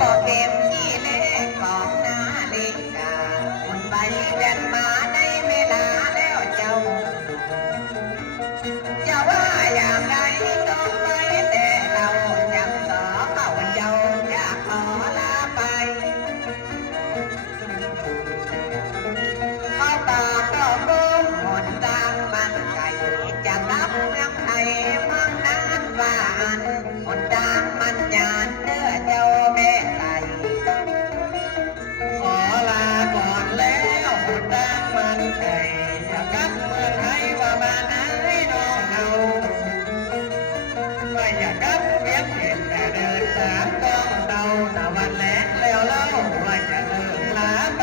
ก็เก็บที่เล็กของนาฬิกาคนไปเวียนมาในเวลาแล้วเจ้าจะว่าอย่างไรก็ไม่แต่เรายังสอเข้าเจ้าอยากขอลาไปเข้าป่าก็รู้หนทางมันไกลจะกลับเมืองไทยมั่งนั้นว่าอันหนทางมันยานเด้อเจ้าแม่ไก่ขอลาก่อนแล้วหนทางมันไกลจะกลับเมืองไทยว่าบ้านไหนน้องเอาไม่อยากกลับเวียนเห็นแต่เดินตามต้องเดาหน้าวันแลกแล้วเล่าว่าจะเลิกลาไป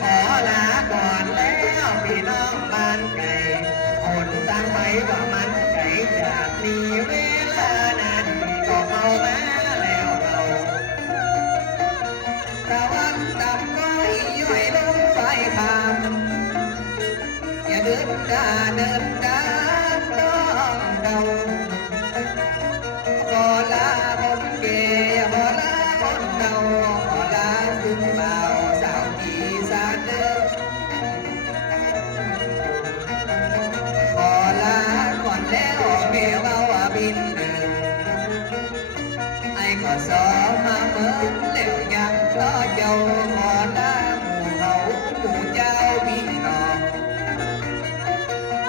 ขอลาก่อนแล้วพี่น้องบ้านไก่คนตั้งไว้ว่ามันไก่จากนี้เวลานาทีก็เข้ามาแล้วเราตะวันต่ำก็ย่อยลงไฟพามอย่าเดินเดินต้องเดาขอลาคนเก่ขอลาคนเดาขอลาคุณเบาสาวอีสานเดิมขอลาก่อนแล้วเมียเบาบินเดินไอ้ขอสอมาเมื่อเลี้ยวยังต่อเจ้าขอลาหมู่เขาหมู่เจ้าพี่น้อง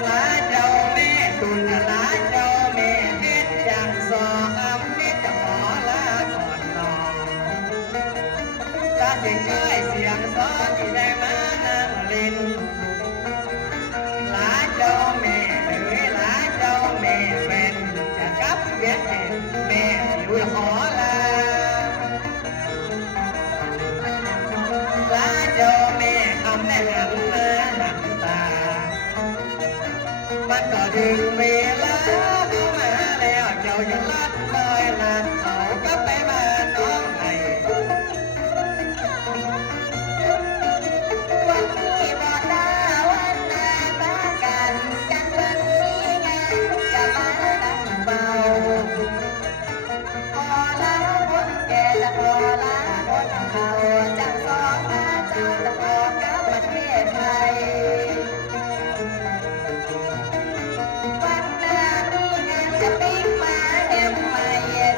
ลาเจ้าแม่ตุนลาเจ้าแม่เม็ดจังสอคำเม็ดจะขอลาก่อนน้องลาเสียงช่วยเสียงสอที่ได้มานั่งเล่นลาเจ้าแม่เลยลาเจ้าแม่เป็นจะกลับเวียนเห็นแม่อยู่ขอลาลาเจ้าแม่คำแม่หันมาหันตามันก็ถึงเวลาเข้ามาแล้วเจ้าอย่าลัดลอยลัดเขากลับไปบ้านน้องไห้วันนี้บ่ตาวันหน้าตากันจันทร์วันมีงานจะมาตั้งเบาขอลาคนแก่จะขอลาคนเฒ่าจะสองมาเจ้าจะขอกลับประเทศไทยวันหน้ามีงานจะปิ๊กมาแหมใหม่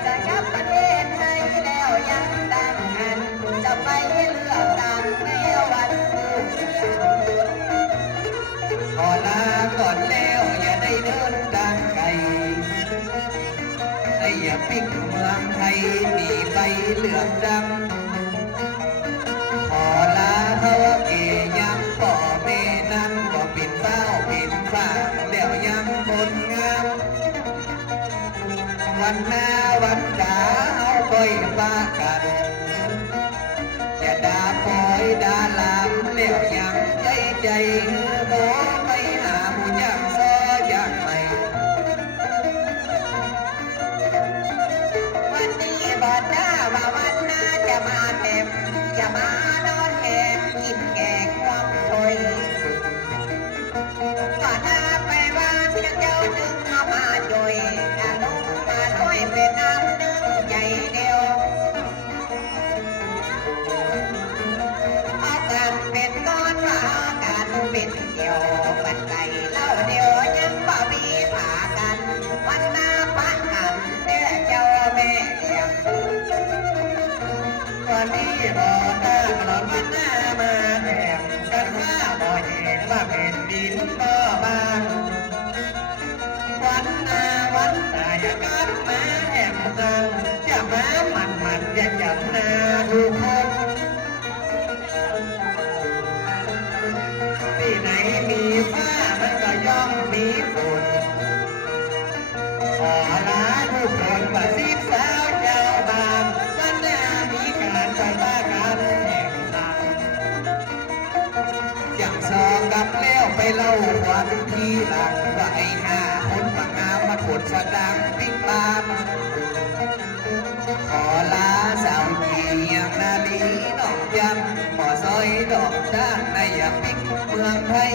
จะกลับประเทศไทยแล้วยังตั้งอันจะไปเลือกตั้งในวันพรุ่งนี้ขอลาก่อนแล้วอย่าได้เดินทางไกลอย่าปิ๊กเมืองไทยหนีไปเลือกตั้งขอลาเขาเกยังป่อเมนั่งก็ปิดเฝ้าปิดฝากแล้วยังคนงามวันหน้าวันตาเอาไปว่ากันอย่าด่าปล่อยด่าลามแล้วยังใจโมไปหาผู้ยังซอยังไม่วันนี้บอกหน้าว่าวันหน้าจะมาเต็มจะมานอนแกงกินแกงความถอยก่อนหน้าไปบ้านเจ้าดึงมาจ่อยลุงมาน้อยเป็นน้ำหนึ่งใหญ่เดียวเอากันเป็นก้อนว่าเอากันเป็นเดียวปันไก่เล่าเดียวยังบ่มีผ่ากันวันหน้าปะกันเด้อเจ้าแม่เลี้ยงวันนี้บ่ได้กลอนวันหน้ามาแถมกันว่าบ่เห็นว่าเป็นดินบ่บางวันหน้าวันตาอย่ากลับมาแหมตังจะมามันอย่าจำหน้าทุกคนที่ไหนมีฟ้ามันก็ย่อมมีฝนขอลาทุกคนว่าสิบสาวเจ้าบางวันหน้ามีการไปบ้ากันแห่งทางอย่างสองกับแล้วไปเล่าวันที่หลังว่าไอ้ห้าคนบางงามมาขนสะดังปิ๊กบานขอลาสาวเกียงนาลีน้องยันขอซอยดอกด้านในอย่าปิ๊กเมืองไทย